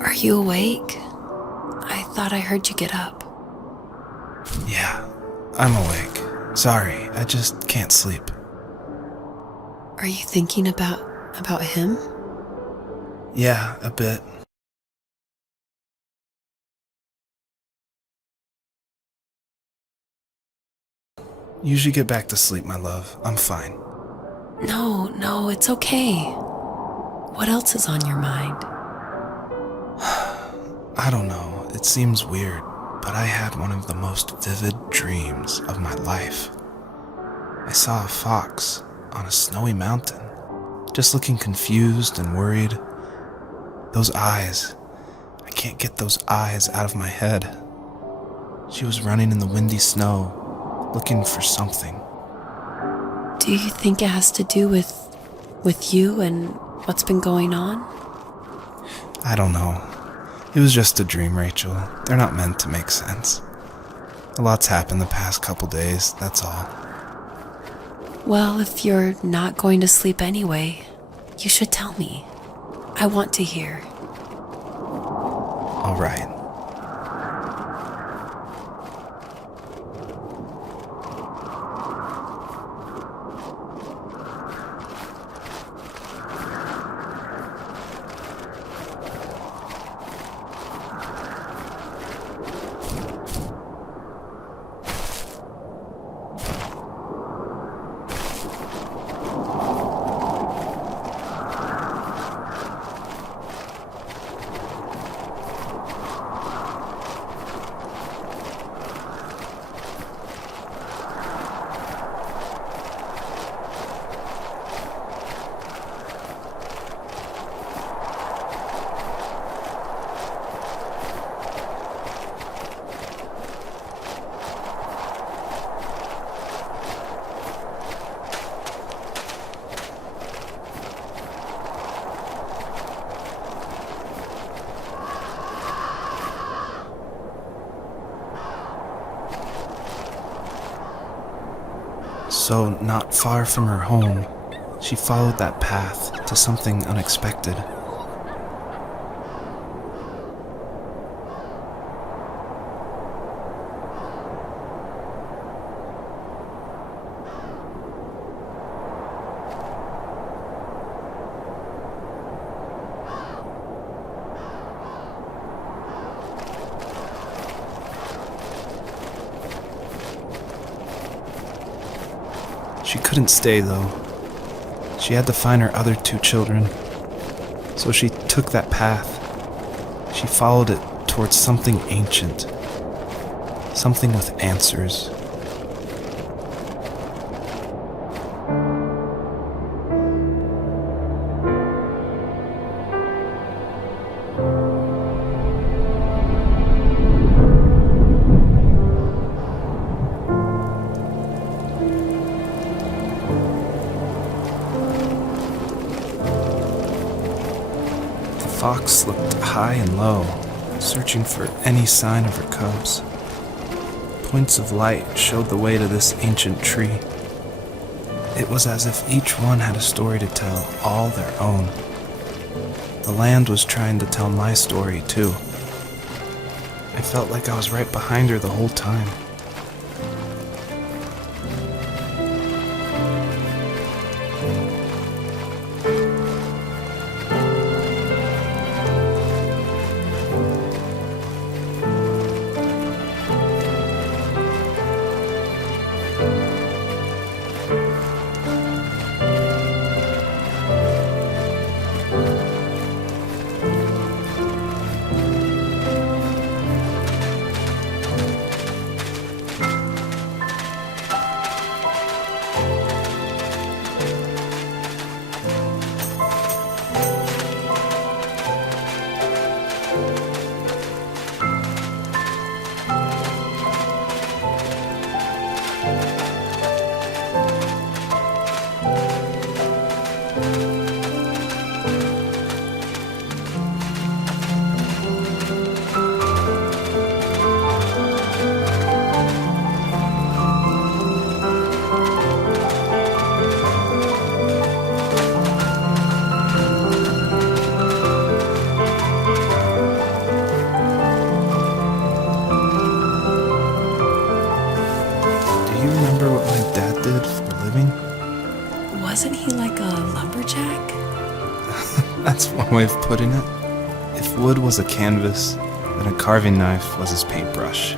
Are you awake? I thought I heard you get up. Yeah, I'm awake. Sorry, I just can't sleep. Are you thinking about him? Yeah, a bit. You should get back to sleep, my love. I'm fine. No, it's okay. What else is on your mind? I don't know, it seems weird, but I had one of the most vivid dreams of my life. I saw a fox on a snowy mountain, just looking confused and worried. Those eyes, I can't get those eyes out of my head. She was running in the windy snow, looking for something. Do you think it has to do with you and what's been going on? I don't know. It was just a dream, Rachel. They're not meant to make sense. A lot's happened the past couple days, that's all. Well, if you're not going to sleep anyway, you should tell me. I want to hear. All right. So, not far from her home, she followed that path to something unexpected. She couldn't stay, though. She had to find her other two children. So she took that path. She followed it towards something ancient. Something with answers. The fox looked high and low, searching for any sign of her cubs. Points of light showed the way to this ancient tree. It was as if each one had a story to tell, all their own. The land was trying to tell my story, too. I felt like I was right behind her the whole time. one way of putting it. If wood was a canvas, then a carving knife was his paintbrush.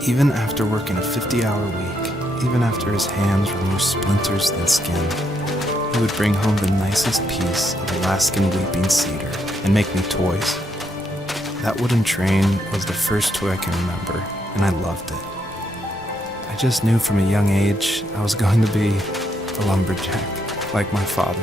Even after working a 50-hour week, even after his hands were more splinters than skin, he would bring home the nicest piece of Alaskan weeping cedar and make me toys. That wooden train was the first toy I can remember, and I loved it. I just knew from a young age I was going to be a lumberjack, like my father.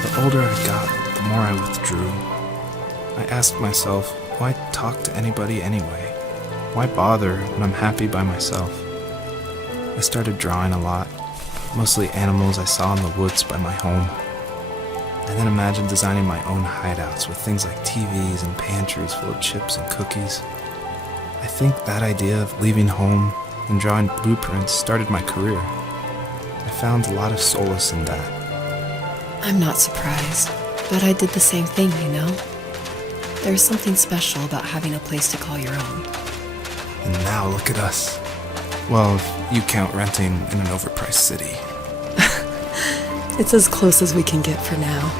The older I got, the more I withdrew. I asked myself, why talk to anybody anyway? Why bother when I'm happy by myself? I started drawing a lot, mostly animals I saw in the woods by my home. I then imagined designing my own hideouts with things like TVs and pantries full of chips and cookies. I think that idea of leaving home and drawing blueprints started my career. I found a lot of solace in that. I'm not surprised, but I did the same thing, you know? There's something special about having a place to call your own. And now look at us. Well, if you count renting in an overpriced city. It's as close as we can get for now.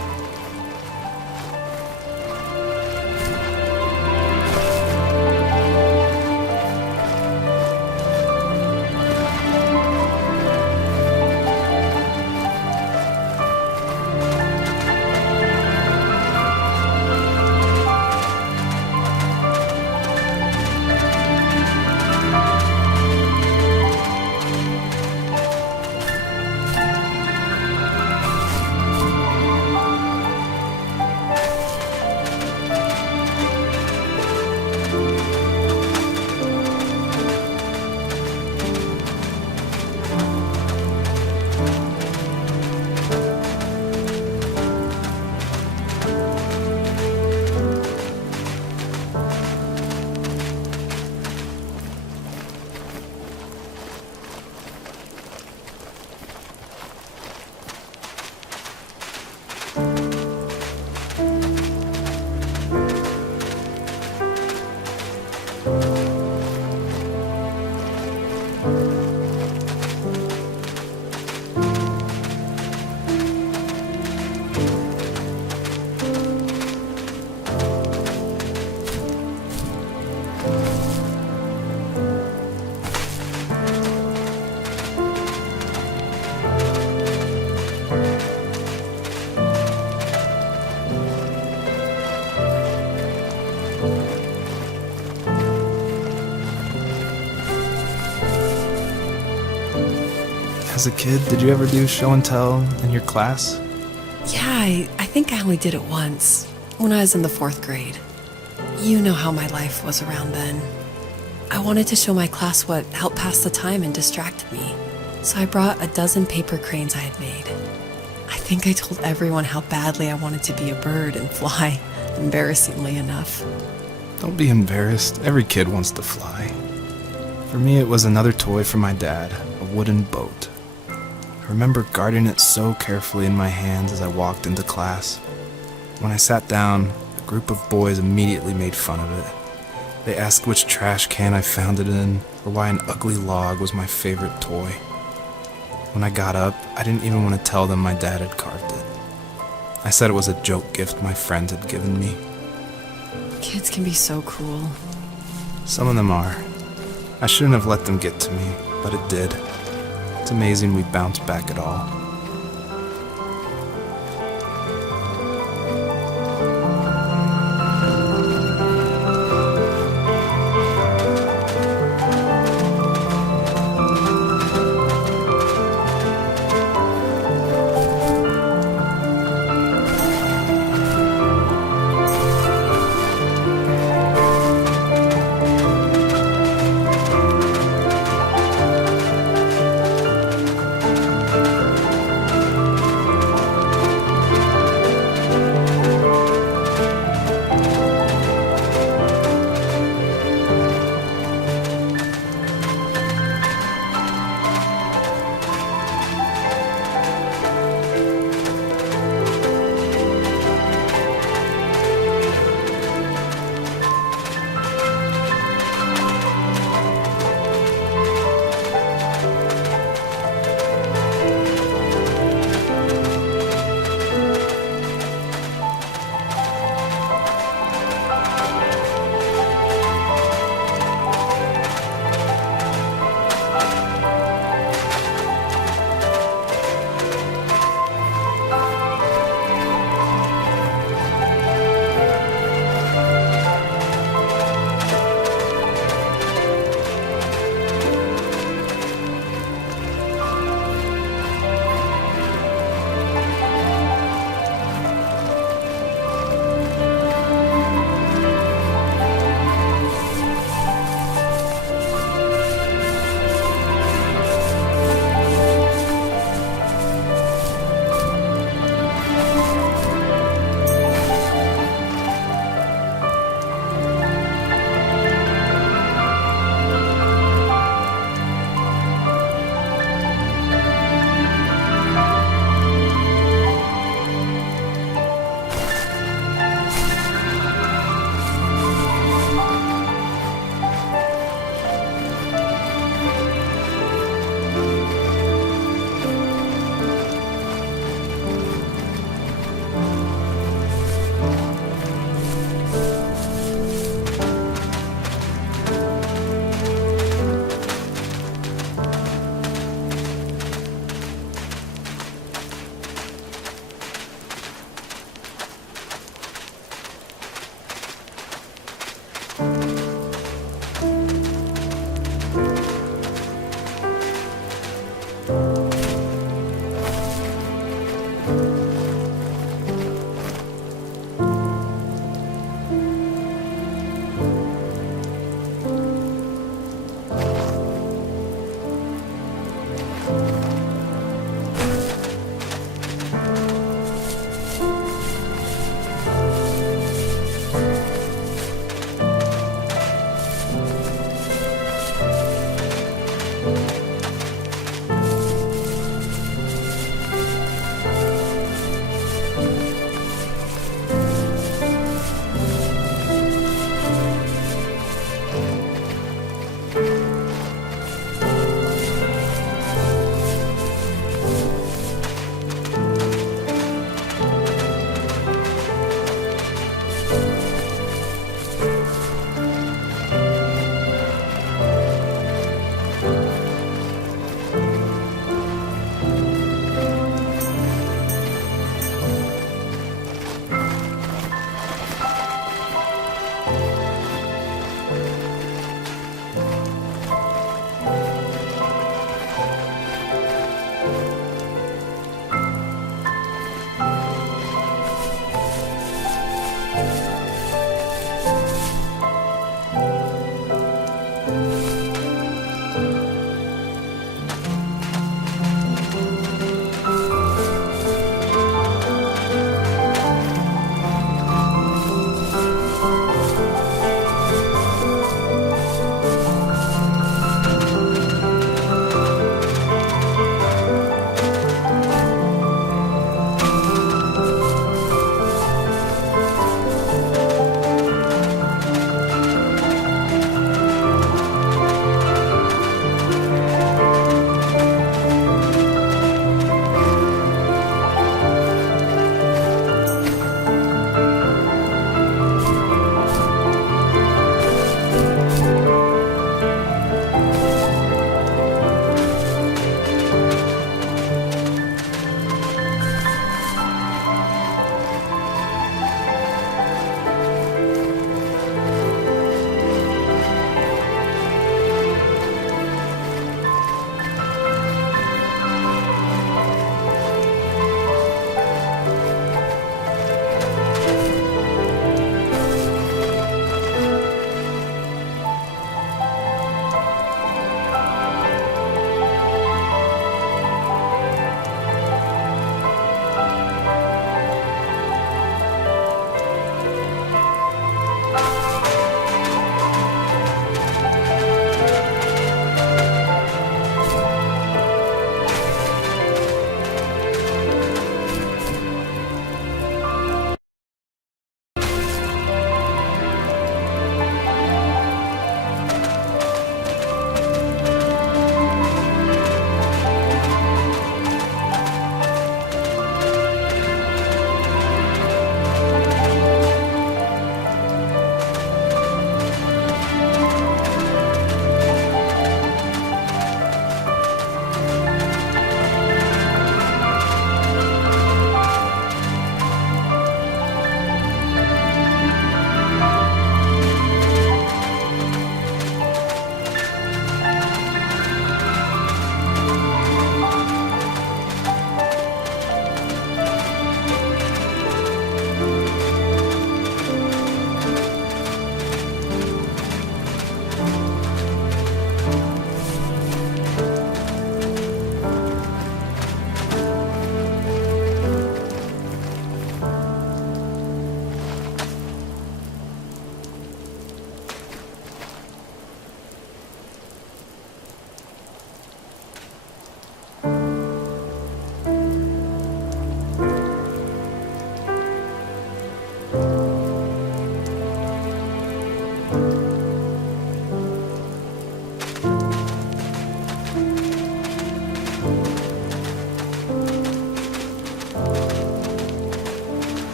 As a kid, did you ever do show and tell in your class? Yeah, I think I only did it once, when I was in the 4th grade. You know how my life was around then. I wanted to show my class what helped pass the time and distracted me, so I brought a dozen paper cranes I had made. I think I told everyone how badly I wanted to be a bird and fly, embarrassingly enough. Don't be embarrassed. Every kid wants to fly. For me, it was another toy from my dad, a wooden boat. I remember guarding it so carefully in my hands as I walked into class. When I sat down, a group of boys immediately made fun of it. They asked which trash can I found it in, or why an ugly log was my favorite toy. When I got up, I didn't even want to tell them my dad had carved it. I said it was a joke gift my friend had given me. Kids can be so cruel. Some of them are. I shouldn't have let them get to me, but it did. It's amazing we bounced back at all.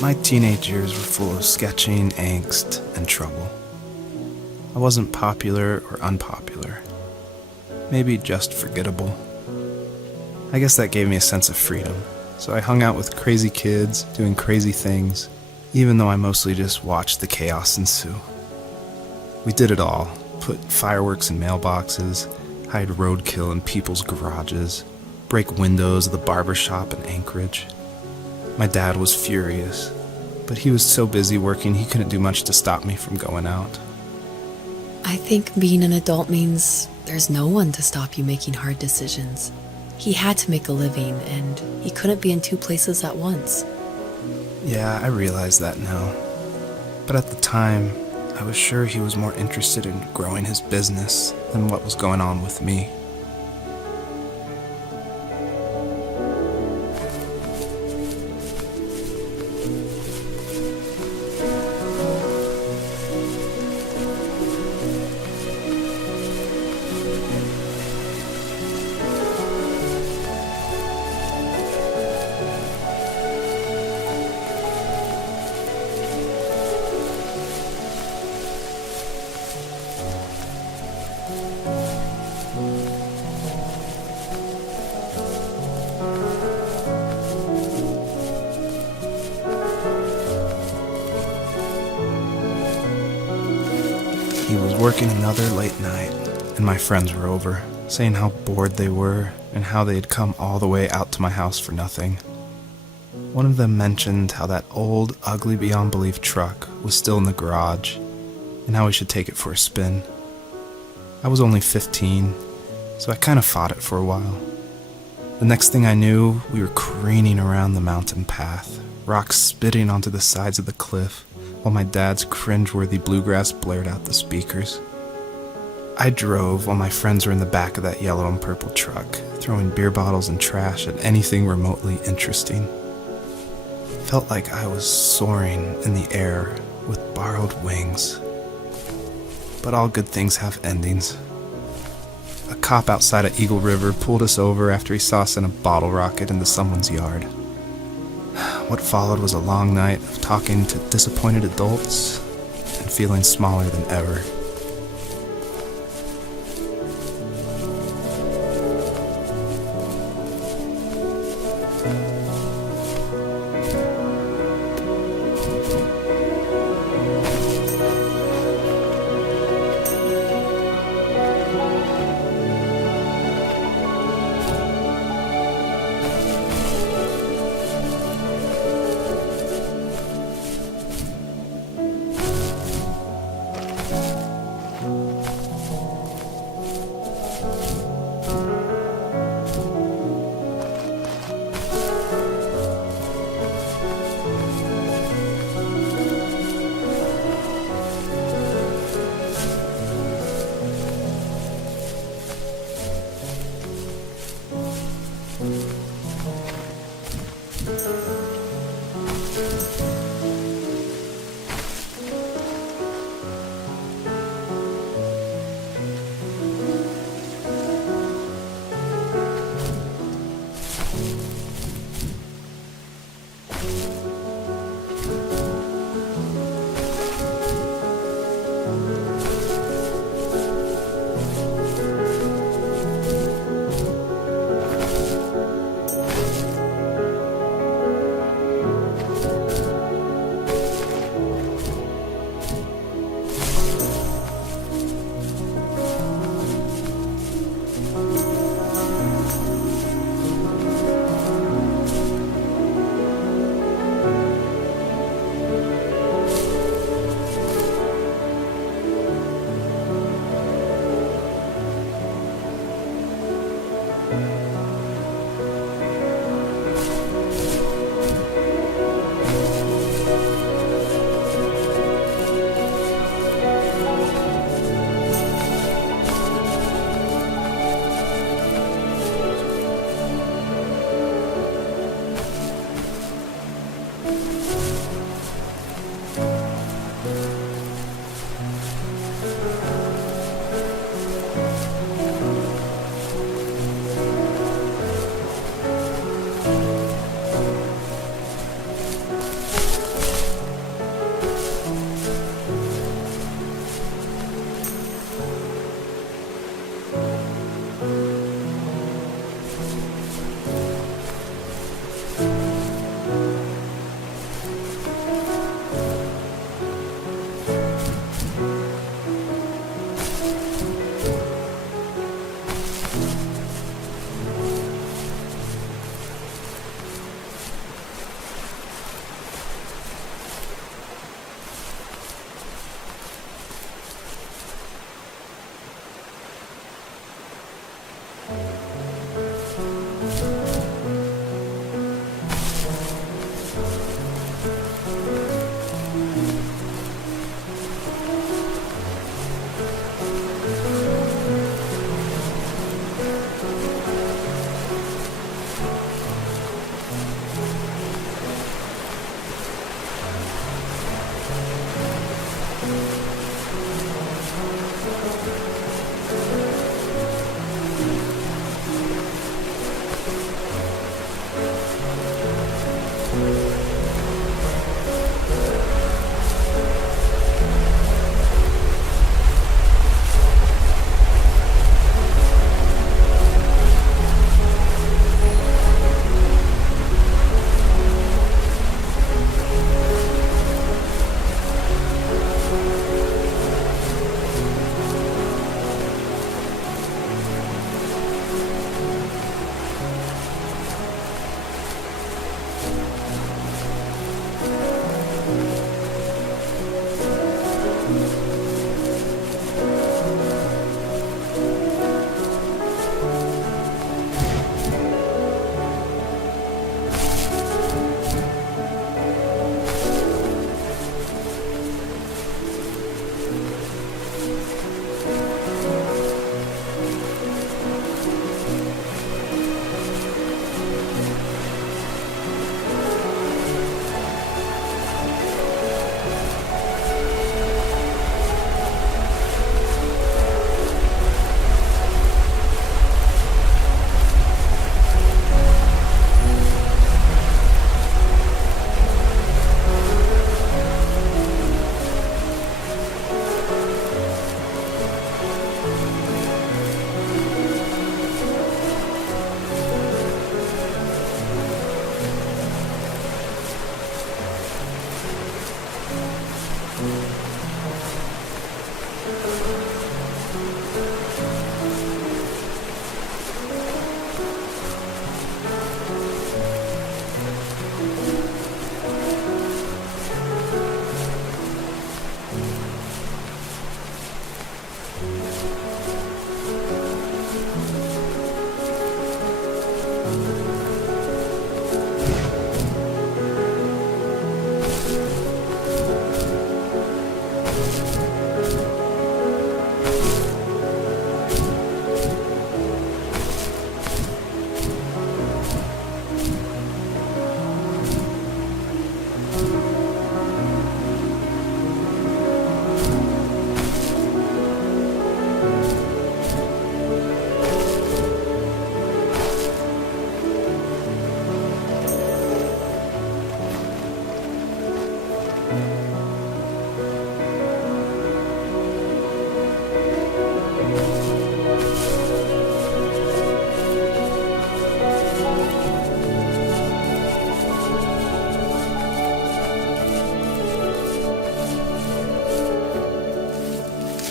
My teenage years were full of sketching, angst, and trouble. I wasn't popular or unpopular. Maybe just forgettable. I guess that gave me a sense of freedom, so I hung out with crazy kids, doing crazy things, even though I mostly just watched the chaos ensue. We did it all. Put fireworks in mailboxes, hide roadkill in people's garages, break windows of the barber shop in Anchorage. My dad was furious, but he was so busy working he couldn't do much to stop me from going out. I think being an adult means there's no one to stop you making hard decisions. He had to make a living, and he couldn't be in two places at once. Yeah, I realize that now. But at the time, I was sure he was more interested in growing his business than what was going on with me. He was working another late night, and my friends were over, saying how bored they were and how they had come all the way out to my house for nothing. One of them mentioned how that old, ugly beyond belief truck was still in the garage, and how we should take it for a spin. I was only 15, so I kind of fought it for a while. The next thing I knew, we were careening around the mountain path, rocks spitting onto the sides of the cliff, while my dad's cringeworthy bluegrass blared out the speakers. I drove while my friends were in the back of that yellow and purple truck, throwing beer bottles and trash at anything remotely interesting. Felt like I was soaring in the air with borrowed wings. But all good things have endings. A cop outside of Eagle River pulled us over after he saw us in a bottle rocket into someone's yard. What followed was a long night of talking to disappointed adults and feeling smaller than ever.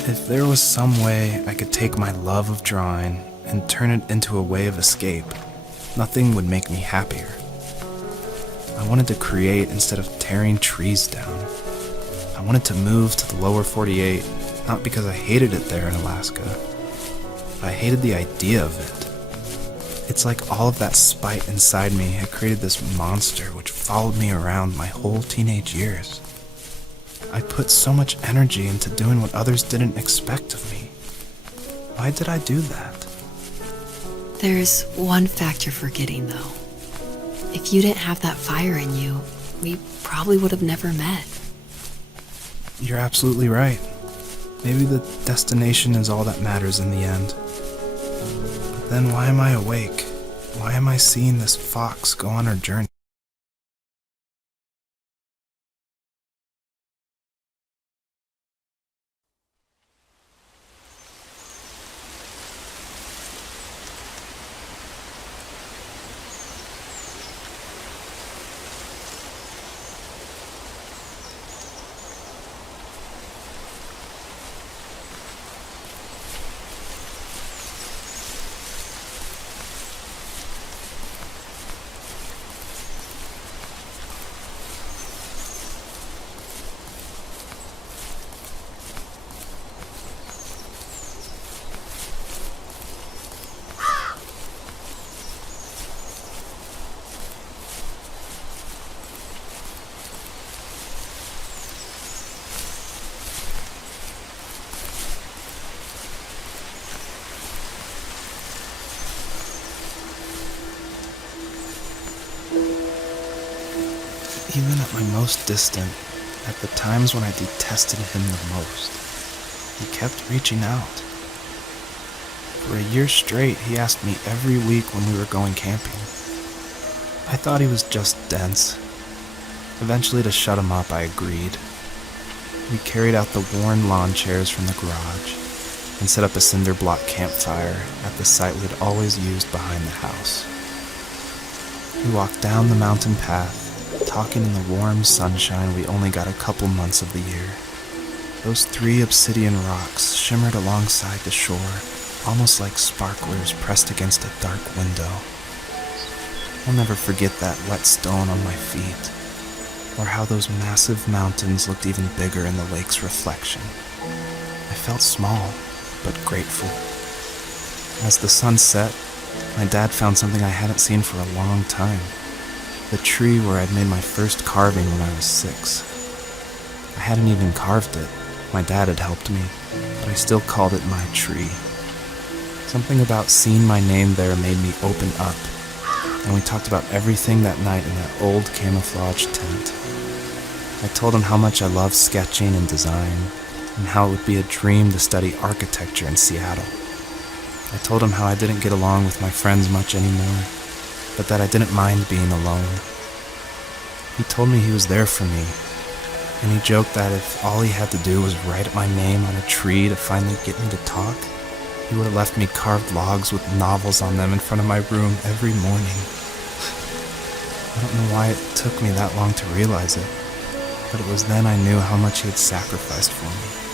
If there was some way I could take my love of drawing and turn it into a way of escape, nothing would make me happier. I wanted to create instead of tearing trees down. I wanted to move to the lower 48, not because I hated it there in Alaska, but I hated the idea of it. It's like all of that spite inside me had created this monster which followed me around my whole teenage years. I put so much energy into doing what others didn't expect of me. Why did I do that? There's one fact you're forgetting, though. If you didn't have that fire in you, we probably would have never met. You're absolutely right. Maybe the destination is all that matters in the end. But then why am I awake? Why am I seeing this fox go on her journey? Even at my most distant, at the times when I detested him the most, he kept reaching out. For a year straight, he asked me every week when we were going camping. I thought he was just dense. Eventually, to shut him up, I agreed. We carried out the worn lawn chairs from the garage and set up a cinder block campfire at the site we had always used behind the house. We walked down the mountain path, talking in the warm sunshine we only got a couple months of the year. Those 3 obsidian rocks shimmered alongside the shore, almost like sparklers pressed against a dark window. I'll never forget that wet stone on my feet, or how those massive mountains looked even bigger in the lake's reflection. I felt small, but grateful. As the sun set, my dad found something I hadn't seen for a long time. The tree where I'd made my first carving when I was 6. I hadn't even carved it. My dad had helped me, but I still called it my tree. Something about seeing my name there made me open up, and we talked about everything that night in that old camouflage tent. I told him how much I loved sketching and design, and how it would be a dream to study architecture in Seattle. I told him how I didn't get along with my friends much anymore, but that I didn't mind being alone. He told me he was there for me, and he joked that if all he had to do was write my name on a tree to finally get me to talk, he would have left me carved logs with novels on them in front of my room every morning. I don't know why it took me that long to realize it, but it was then I knew how much he had sacrificed for me.